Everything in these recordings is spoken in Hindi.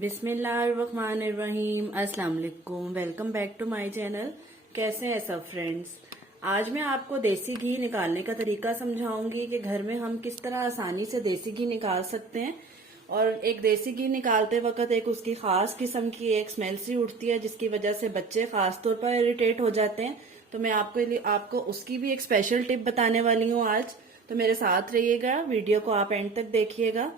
बिस्मिल्लाहिर्रहमानिर्रहीम। अस्सलाम वालेकुम। Welcome back to my channel. कैसे हैं सब फ्रेंड्स। आज मैं आपको देसी घी निकालने का तरीका समझाऊंगी कि घर में हम किस तरह आसानी से देसी घी निकाल सकते हैं। और एक देसी घी निकालते वक्त एक उसकी खास किस्म की एक स्मेल सी उठती है जिसकी वजह से बच्चे खास तौर पर इरिटेट हो जाते हैं। तो मैं आपको उसकी भी एक स्पेशल टिप बताने वाली हूँ आज। तो मेरे साथ रहिएगा, वीडियो को आप एंड तक देखिएगा।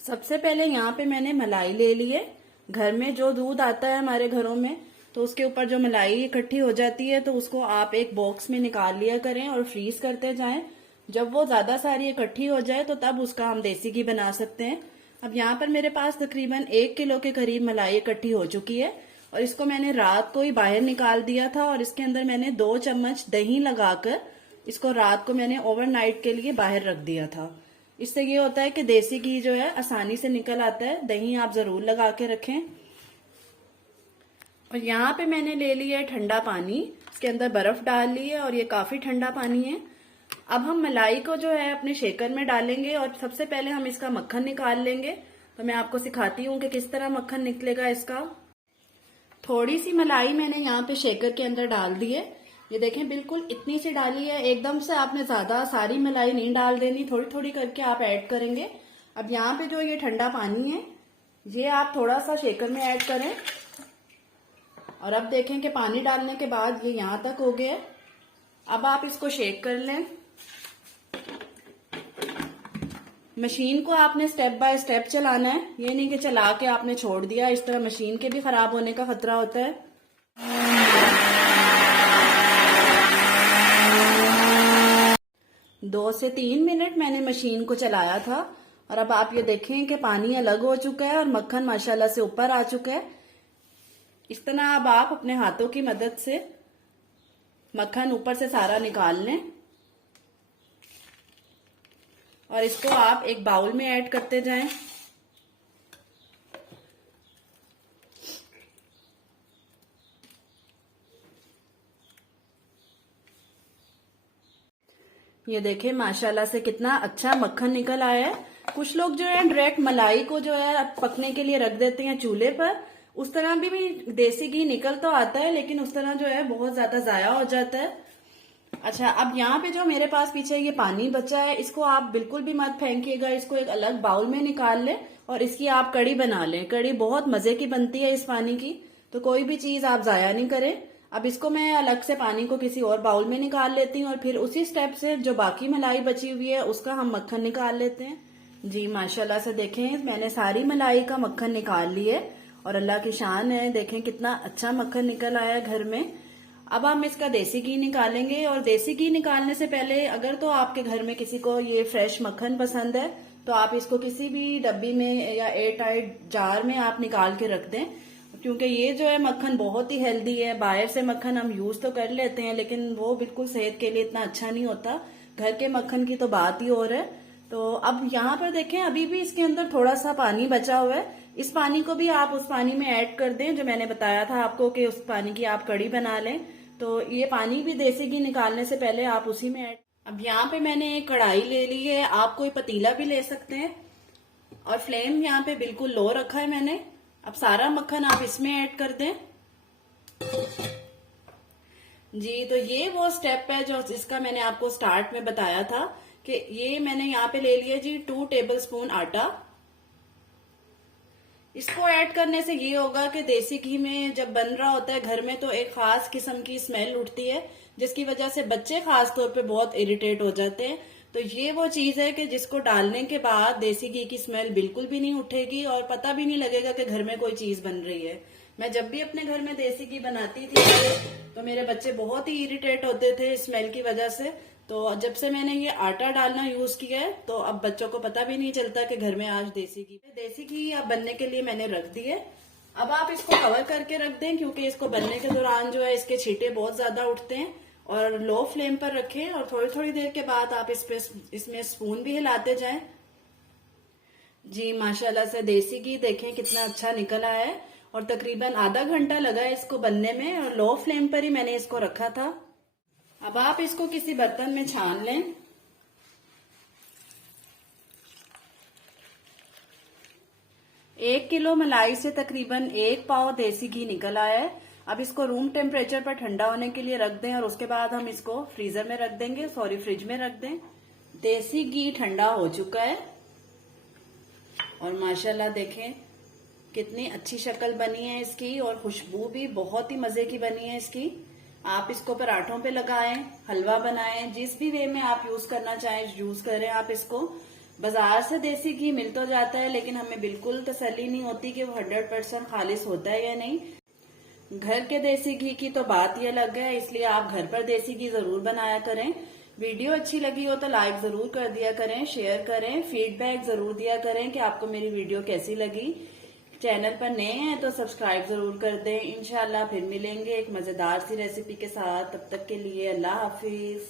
सबसे पहले यहाँ पे मैंने मलाई ले ली है। घर में जो दूध आता है हमारे घरों में, तो उसके ऊपर जो मलाई इकट्ठी हो जाती है तो उसको आप एक बॉक्स में निकाल लिया करें और फ्रीज करते जाएं। जब वो ज्यादा सारी इकट्ठी हो जाए तो तब उसका हम देसी घी बना सकते हैं। अब यहाँ पर मेरे पास तकरीबन 1 किलो के करीब मलाई इकट्ठी हो चुकी है और इसको मैंने रात को ही बाहर निकाल दिया था और इसके अंदर मैंने 2 चम्मच दही लगाकर इसको रात को मैंने ओवरनाइट के लिए बाहर रख दिया था। इससे ये होता है कि देसी घी जो है आसानी से निकल आता है। दही आप जरूर लगा के रखें। और यहाँ पे मैंने ले लिया है ठंडा पानी, इसके अंदर बर्फ डाल ली है और ये काफी ठंडा पानी है। अब हम मलाई को जो है अपने शेकर में डालेंगे और सबसे पहले हम इसका मक्खन निकाल लेंगे। तो मैं आपको सिखाती हूँ कि किस तरह मक्खन निकलेगा इसका। थोड़ी सी मलाई मैंने यहाँ पे शेकर के अंदर डाल दी है। ये देखें, बिल्कुल इतनी सी डाली है। एकदम से आपने ज्यादा सारी मलाई नहीं डाल देनी, थोड़ी थोड़ी करके आप ऐड करेंगे। अब यहाँ पे जो ये ठंडा पानी है ये आप थोड़ा सा शेकर में ऐड करें और अब देखें कि पानी डालने के बाद ये यहाँ तक हो गया है। अब आप इसको शेक कर लें। मशीन को आपने स्टेप बाय स्टेप चलाना है, ये नहीं कि चला के आपने छोड़ दिया। इस तरह मशीन के भी खराब होने का खतरा होता है। 2 से 3 मिनट मैंने मशीन को चलाया था और अब आप ये देखें कि पानी अलग हो चुका है और मक्खन माशाल्लाह से ऊपर आ चुका है। इस तरह अब आप अपने हाथों की मदद से मक्खन ऊपर से सारा निकाल लें और इसको आप एक बाउल में ऐड करते जाएं। ये देखें माशाल्लाह से कितना अच्छा मक्खन निकल आया है। कुछ लोग जो है डायरेक्ट मलाई को जो है पकने के लिए रख देते हैं चूल्हे पर। उस तरह भी देसी घी निकल तो आता है लेकिन उस तरह जो है बहुत ज्यादा जाया हो जाता है। अच्छा, अब यहाँ पे जो मेरे पास पीछे ये पानी बचा है इसको आप बिल्कुल भी मत फेंकिएगा। इसको एक अलग बाउल में निकाल लें और इसकी आप कड़ी बना लें। कड़ी बहुत मजे की बनती है इस पानी की, तो कोई भी चीज आप जाया नहीं करें। अब इसको मैं अलग से पानी को किसी और बाउल में निकाल लेती हूँ और फिर उसी स्टेप से जो बाकी मलाई बची हुई है उसका हम मक्खन निकाल लेते हैं। जी माशाल्लाह से देखें मैंने सारी मलाई का मक्खन निकाल लिया और अल्लाह की शान है, देखें कितना अच्छा मक्खन निकल आया घर में। अब हम इसका देसी घी निकालेंगे और देसी घी निकालने से पहले अगर तो आपके घर में किसी को ये फ्रेश मक्खन पसंद है तो आप इसको किसी भी डब्बी में या एयर टाइट जार में आप निकाल के रख दें, क्योंकि ये जो है मक्खन बहुत ही हेल्दी है। बाहर से मक्खन हम यूज तो कर लेते हैं लेकिन वो बिल्कुल सेहत के लिए इतना अच्छा नहीं होता। घर के मक्खन की तो बात ही और है। तो अब यहाँ पर देखें अभी भी इसके अंदर थोड़ा सा पानी बचा हुआ है। इस पानी को भी आप उस पानी में ऐड कर दें जो मैंने बताया था आपको कि उस पानी की आप कड़ी बना लें। तो ये पानी भी देसी घी निकालने से पहले आप उसी में ऐड। अब यहाँ पे मैंने एक कढ़ाई ले ली है, आप कोई पतीला भी ले सकते हैं और फ्लेम यहाँ पे बिल्कुल लो रखा है मैंने। अब सारा मक्खन आप इसमें ऐड कर दें। जी, तो ये वो स्टेप है जो जिसका मैंने आपको स्टार्ट में बताया था कि ये मैंने यहाँ पे ले लिया जी 2 टेबलस्पून आटा। इसको ऐड करने से ये होगा कि देसी घी में जब बन रहा होता है घर में तो एक खास किस्म की स्मेल उठती है जिसकी वजह से बच्चे खास तौर पे बहुत इरिटेट हो जाते हैं। तो ये वो चीज है कि जिसको डालने के बाद देसी घी की स्मेल बिल्कुल भी नहीं उठेगी और पता भी नहीं लगेगा कि घर में कोई चीज बन रही है। मैं जब भी अपने घर में देसी घी बनाती थी तो मेरे बच्चे बहुत ही इरिटेट होते थे स्मेल की वजह से। तो जब से मैंने ये आटा डालना यूज किया है तो अब बच्चों को पता भी नहीं चलता कि घर में आज देसी घी अब बनने के लिए मैंने रख दी है। अब आप इसको कवर करके रख दें क्योंकि इसको बनने के दौरान जो है इसके छींटे बहुत ज्यादा उठते हैं। और लो फ्लेम पर रखें और थोड़ी थोड़ी देर के बाद आप इसमें स्पून भी हिलाते जाएं। जी माशाल्लाह से देसी घी देखें कितना अच्छा निकल आया है और तकरीबन आधा घंटा लगा है इसको बनने में और लो फ्लेम पर ही मैंने इसको रखा था। अब आप इसको किसी बर्तन में छान लें। 1 किलो मलाई से तकरीबन 1 पाव देसी घी निकल आया है। अब इसको रूम टेम्परेचर पर ठंडा होने के लिए रख दें और उसके बाद हम इसको फ्रीजर में रख देंगे, सॉरी फ्रिज में रख दें। देसी घी ठंडा हो चुका है और माशाल्लाह देखें कितनी अच्छी शक्ल बनी है इसकी और खुशबू भी बहुत ही मजे की बनी है इसकी। आप इसको पराठों पे लगाएं, हलवा बनाएं, जिस भी वे में आप यूज करना चाहें यूज करें आप इसको। बाजार से देसी घी मिल तो जाता है लेकिन हमें बिल्कुल तसल्ली नहीं होती कि वो 100% खालिस होता है या नहीं। घर के देसी घी की तो बात ही अलग है, इसलिए आप घर पर देसी घी जरूर बनाया करें। वीडियो अच्छी लगी हो तो लाइक जरूर कर दिया करें, शेयर करें, फीडबैक जरूर दिया करें कि आपको मेरी वीडियो कैसी लगी। चैनल पर नए हैं तो सब्सक्राइब जरूर कर दें। इंशाल्लाह फिर मिलेंगे एक मजेदार सी रेसिपी के साथ। तब तक के लिए अल्लाह हाफिज।